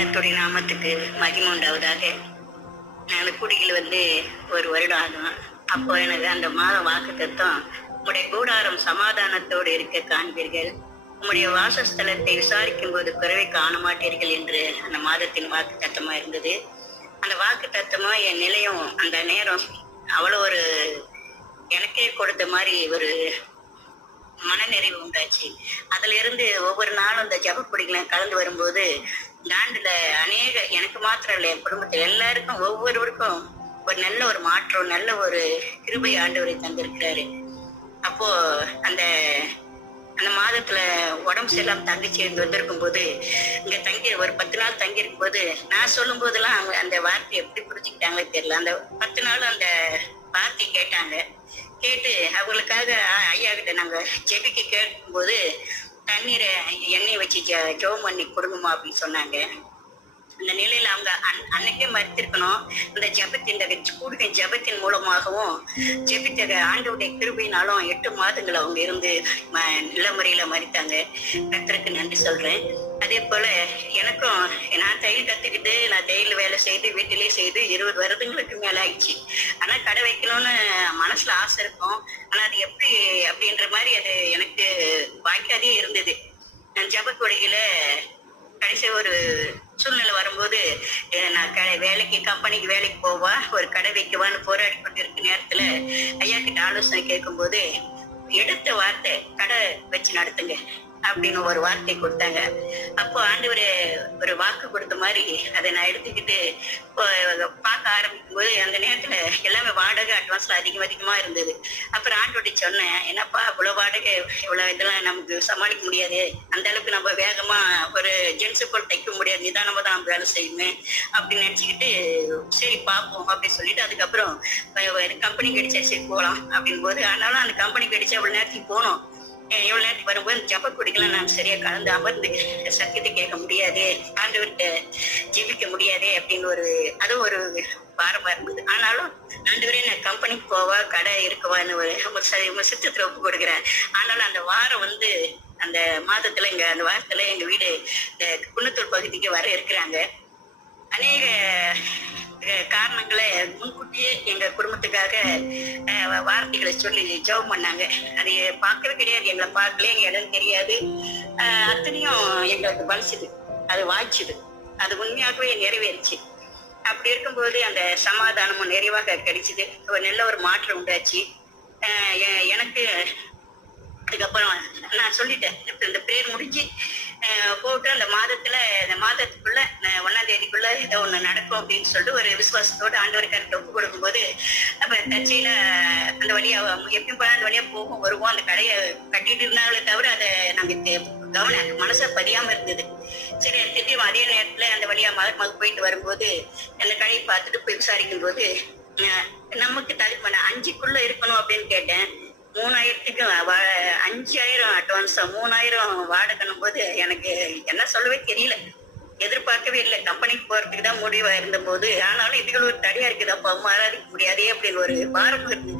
கர்த்தருடைய நாமத்துக்கு மகிமை உண்டாவதாக. நான் குடியில் ஒரு வருடம் ஆகும். அப்போ எனக்கு அந்த மாத வாக்கு தத்துவம், உங்களுடைய கூடாரம் சமாதானத்தோடு இருக்க காண்பீர்கள், உங்களுடைய வாசஸ்தலத்தை விசாரிக்கும் போது குறைவை காண மாட்டீர்கள் என்று அந்த மாதத்தின் வாக்கு தத்தமா இருந்தது. அந்த வாக்கு தத்தமா என் நிலையம் அந்த நேரம் அவ்வளோ ஒரு எனக்கே கொடுத்த மாதிரி ஒரு மனநிறைவு உண்டாச்சு. அதுல இருந்து ஒவ்வொரு நாளும் இந்த ஜபக்குடிகளை கலந்து வரும்போது இந்த ஆண்டுல எனக்கு மாத்திரம் இல்லை, என் குடும்பத்தில் எல்லாருக்கும் ஒவ்வொருவருக்கும் ஒரு நல்ல ஒரு மாற்றம், நல்ல ஒரு கிருபை ஆண்டவரை தந்திருக்கிறாரு. அப்போ அந்த அந்த மாதத்துல உடம்பு சரியில்லாம தங்கச்சி வந்திருக்கும் போது இங்க தங்கி ஒரு 10 நாள் தங்கி இருக்கும் போது நான் சொல்லும் போதெல்லாம் அவங்க அந்த வார்த்தை எப்படி புரிஞ்சுக்கிட்டாங்களே தெரியல. அந்த 10 நாள் அந்த வார்த்தை கேட்டாங்க. கேட்டு அவங்களுக்காக ஐயா கிட்ட நாங்க ஜெபிக்க கேட்கும் போது தண்ணீரை எண்ணெய் வச்சு ஜெபம் பண்ணி கொடுங்கம்மா அப்படின்னு சொன்னாங்க. அந்த நிலையில அவங்க அன்னைக்கே மறுத்திருக்கணும். இந்த கூடுகை ஜபத்தின் மூலமாகவும் ஜெபித்த ஆண்டவுடைய கிருபையினாலும் 8 மாதங்கள் அவங்க இருந்து நல்ல முறையில மறித்தாங்க. கர்த்தருக்கு நன்றி சொல்றேன். அதே போல எனக்கும் நான் தையல் கத்துக்கிட்டு நான் தையல் வேலை செய்து வீட்டிலேயே செய்து 20 வருடங்களுக்கு மேல ஆயிடுச்சு. ஆனா கடை வைக்கணும்னு மனசுல ஆசை இருக்கும். ஆனா அது எப்படி அப்படின்ற மாதிரி அது எனக்கு வாய்க்காதே இருந்தது. ஜப கொடியில கடைசி ஒரு சூழ்நிலை வரும்போது நான் கம்பெனிக்கு வேலைக்கு போவா, ஒரு கடை வைக்கவான்னு போராடி கொண்டு இருக்க நேரத்துல ஐயா கிட்ட ஆலோசனை கேட்கும் போது எடுத்த வார்த்தை கடை வச்சு நடத்துங்க அப்படின்னு ஒரு வார்த்தை கொடுத்தாங்க. அப்போ ஆண்டவர் ஒரு வாக்கு கொடுத்த மாதிரி அதை நான் எடுத்துக்கிட்டு பார்க்க ஆரம்பிக்கும் போது அந்த நேரத்துல எல்லாமே வாடகை அட்வான்ஸ்ல அதிகமா இருந்தது. அப்புறம் ஆண்டோட சொன்னேன், என்னப்பா இவ்வளவு வாடகை இவ்வளவு இதெல்லாம் நமக்கு சமாளிக்க முடியாது, அந்த அளவுக்கு நம்ம வேகமா ஒரு ஜென்ஸு போல் தைக்க முடியாது, நிதானமா தான் வேலை செய்யணும் அப்படின்னு நினைச்சுக்கிட்டு சரி பார்ப்போம் அப்படின்னு சொல்லிட்டு அதுக்கப்புறம் கம்பெனி கிடைச்சா சரி போகலாம் அப்படின்னு போது, ஆனாலும் அந்த கம்பெனி கிடைச்சா அவ்வளவு நேரத்துக்கு போனோம். எவ்வளவு நேரத்துக்கு வரும்போது ஜப குடிக்கலாம் நான் சரியா கலந்து அமர்ந்து சத்தியத்தை கேட்க முடியாது, ஆண்டவர்கிட்ட ஜெபிக்க முடியாது அப்படின்னு அதுவும் ஒரு பாரமா இருந்தது. ஆனாலும் ஆண்டவரே நான் கம்பெனிக்கு போவா கடை இருக்குவான்னு ஒரு சித்தத்துல ஒப்பு கொடுக்குறேன். ஆனாலும் அந்த வாரம் அந்த மாதத்துல அந்த வாரத்துல எங்க வீடு இந்த குன்னத்தூர் பகுதிக்கு வர இருக்கிறாங்க. அநேக காரணங்களை முன்கூட்டியே எங்க குடும்பத்துக்காக வார்த்தைகளை சொல்லி ஜெபம் பண்ணாங்க. அது பார்க்கவே கிடையாது, எங்களை பார்க்கல, எங்க இடம் தெரியாது, அத்தனையும் எங்களுக்கு பலிச்சுது, அது வாய்ச்சுது, அது உண்மையாகவே நிறைவேறிச்சு. அப்படி இருக்கும்போது அந்த சமாதானமும் நிறைவாக கிடைச்சிது. ஒரு நல்ல ஒரு மாற்றம் உண்டாச்சு எனக்கு. அதுக்கப்புறம் நான் சொல்லிட்டேன், இந்த பிரேயர் முடிஞ்சு போட்டு அந்த மாதத்துக்குள்ள 1ஆம் தேதிக்குள்ள ஏதோ ஒண்ணு நடக்கும் அப்படின்னு சொல்லிட்டு ஒரு விசுவாசத்தோடு ஆண்டவருக்கு ஒப்பு கொடுக்கும் போது அப்ப தச்சையில அந்த வழியா எப்பயும் போல அந்த வழியா போகும் வருவோம். அந்த கடையை கட்டிட்டு இருந்தாங்களே தவிர அதை நாங்க மனசை பதியாம இருந்தது. சரி திருப்பியும் அதே நேரத்துல அந்த வழியா மகள் போயிட்டு வரும்போது அந்த கடையை பார்த்துட்டு போய் விசாரிக்கும் போது நமக்கு தகுதி 5க்குள்ள இருக்கணும் அப்படின்னு கேட்டேன். 3000க்கு 5000 அட்வான்ஸா 3000 வாடகைன்னும் போது எனக்கு என்ன சொல்லவே தெரியல, எதிர்பார்க்கவே இல்லை. கம்பெனிக்கு போறதுக்கு தான் முடிவா இருந்த போது ஆனாலும் இதுகள் ஒரு தடையா இருக்குது, அப்ப அம்மா ஆராதிக்க முடியாதே அப்படின்னு ஒரு பாரம் இருக்கு.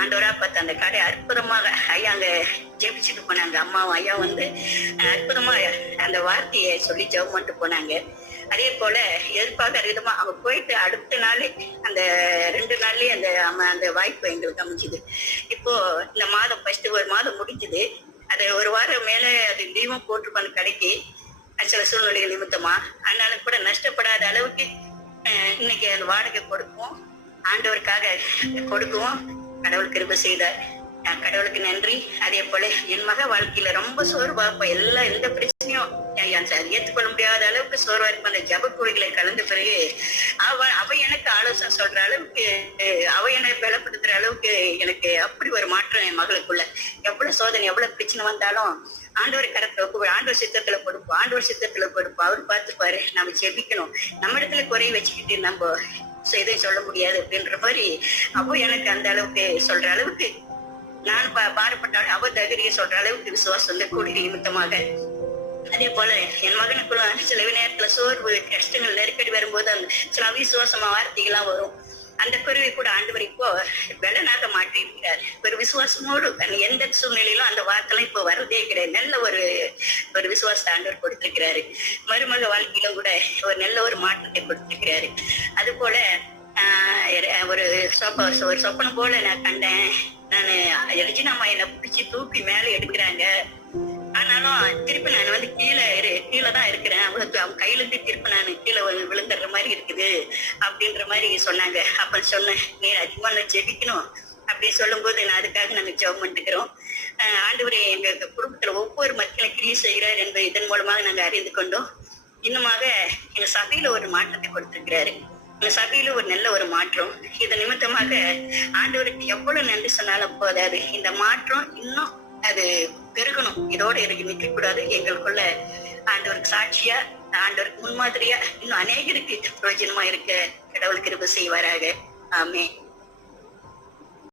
ஆண்டவரா பார்த்து அந்த கடை அற்புதமாக ஐயா அங்க ஜெபிச்சுட்டு போனாங்க. அம்மாவும் ஐயா அற்புதமா அந்த வார்த்தையை சொல்லி ஜெபம் பண்ணிட்டு போனாங்க. அதே போல எதிர்பார்க்காத விதமா அவங்க போயிட்டு அடுத்த நாளே அந்த 2 நாள்லயே அந்த வாய்ப்பு எங்களுக்கு அமைஞ்சுது. இப்போ இந்த மாதம் ஃபர்ஸ்ட் ஒரு மாதம் முடிஞ்சுது. அது ஒரு வாரம் மேல அது லீவும் போட்டிருப்போம் அந்த கடைக்கு சில சூழ்நிலைகள் நிமித்தமா. அதனால கூட நஷ்டப்படாத அளவுக்கு இன்னைக்கு அந்த வாடகை கொடுப்போம், ஆண்டவருக்காக கொடுக்குவோம். கடவுள் கிருபை செய்தார், கடவுளுக்கு நன்றி. அதே போல என் மக வாழ்க்கையில ரொம்ப சோர்வா எந்த பிரச்சனையும் ஏற்றுக்கொள்ள முடியாத அளவுக்கு சோர்வா இருக்கும். அந்த ஜப குழிகளை கலந்த பிறகு அவ எனக்கு ஆலோசனை சொல்ற அளவுக்கு, அவ என்னை பலப்படுத்துற அளவுக்கு எனக்கு அப்படி ஒரு மாற்றம் என் மகளுக்குள்ள. எவ்வளவு சோதனை எவ்வளவு பிரச்சனை வந்தாலும் ஆண்டவர் கரத்துல ஒப்பு, ஆண்டவர் சித்தத்துல கொடுப்போம், அவர் பார்த்துப்பாரு. நம்ம ஜெபிக்கணும், நம்ம இடத்துல குறைய வச்சுக்கிட்டு நம்ம இதை சொல்ல முடியாது அப்படின்ற மாதிரி அவ எனக்கு அந்த அளவுக்கு சொல்ற அளவுக்கு நான் பாடுபட்டாலும் அவ தைரிய சொல்ற அளவுக்கு விசுவாசம் கூடிய நிமித்தமாக. அதே போல என் மகனுக்குள்ள சில நேரத்துல சோர்வு கஷ்டங்கள் நெருக்கடி வரும்போது அந்த சில அவிசுவாசமா வார்த்தைகள்லாம் வரும். அந்த குருவி கூட ஆண்டவர் இப்போ வெள்ளனாக மாற்றி இருக்கிறார். ஒரு விசுவாசமோடு எந்த சூழ்நிலையிலும் அந்த வார்த்தைலாம் இப்போ வரதே கிடையாது. நல்ல ஒரு ஒரு விசுவாசத்தை ஆண்டவர் கொடுத்திருக்கிறாரு. மருமக வாழ்க்கையிலும் கூட ஒரு நல்ல ஒரு மாற்றத்தை கொடுத்திருக்கிறாரு. அது போல ஒரு ஒரு சொப்பனம் போல நான் கண்டேன். நானு ரெஜினாமா என்னை பிடிச்சி தூக்கி மேல எடுக்கிறாங்க. ஆனாலும் திருப்பி நான் வந்து கீழே தான் இருக்கிறேன். அவங்க கையில இருந்து திருப்பி நான் கீழே விழுந்துடுற மாதிரி இருக்குது அப்படின்ற மாதிரி சொன்னாங்க. அப்ப சொன்னேன், நீ அதிகமா ஜெபிக்கணும் அப்படின்னு சொல்லும் போது நான் அதுக்காக நாங்க ஜெபம் பண்ணிக்கிறோம். ஆண்டவரே எங்க குடும்பத்துல ஒவ்வொரு மக்களும் கிரியை செய்கிறார் என்பதை இதன் மூலமாக நாங்க அறிந்து கொண்டோம். இன்னுமாக எங்க சபையில ஒரு மாற்றத்தை கொடுத்திருக்கிறாரு. எங்க சபையில ஒரு நல்ல ஒரு மாற்றம். இது நிமித்தமாக ஆண்டவருக்கு எவ்வளவு நன்றி சொன்னாலும் போதாது. இந்த மாற்றம் இன்னும் அது பெருகணும். இதோட எனக்கு நிக்க கூடாது. எங்களுக்குள்ள ஆண்டவருக்கு சாட்சியா, ஆண்டவருக்கு முன்மாதிரியா இன்னும் அநேகருக்கு பிரயோஜனமா இருக்க கடவுள் கிருபை செய்வாராக. ஆமென்.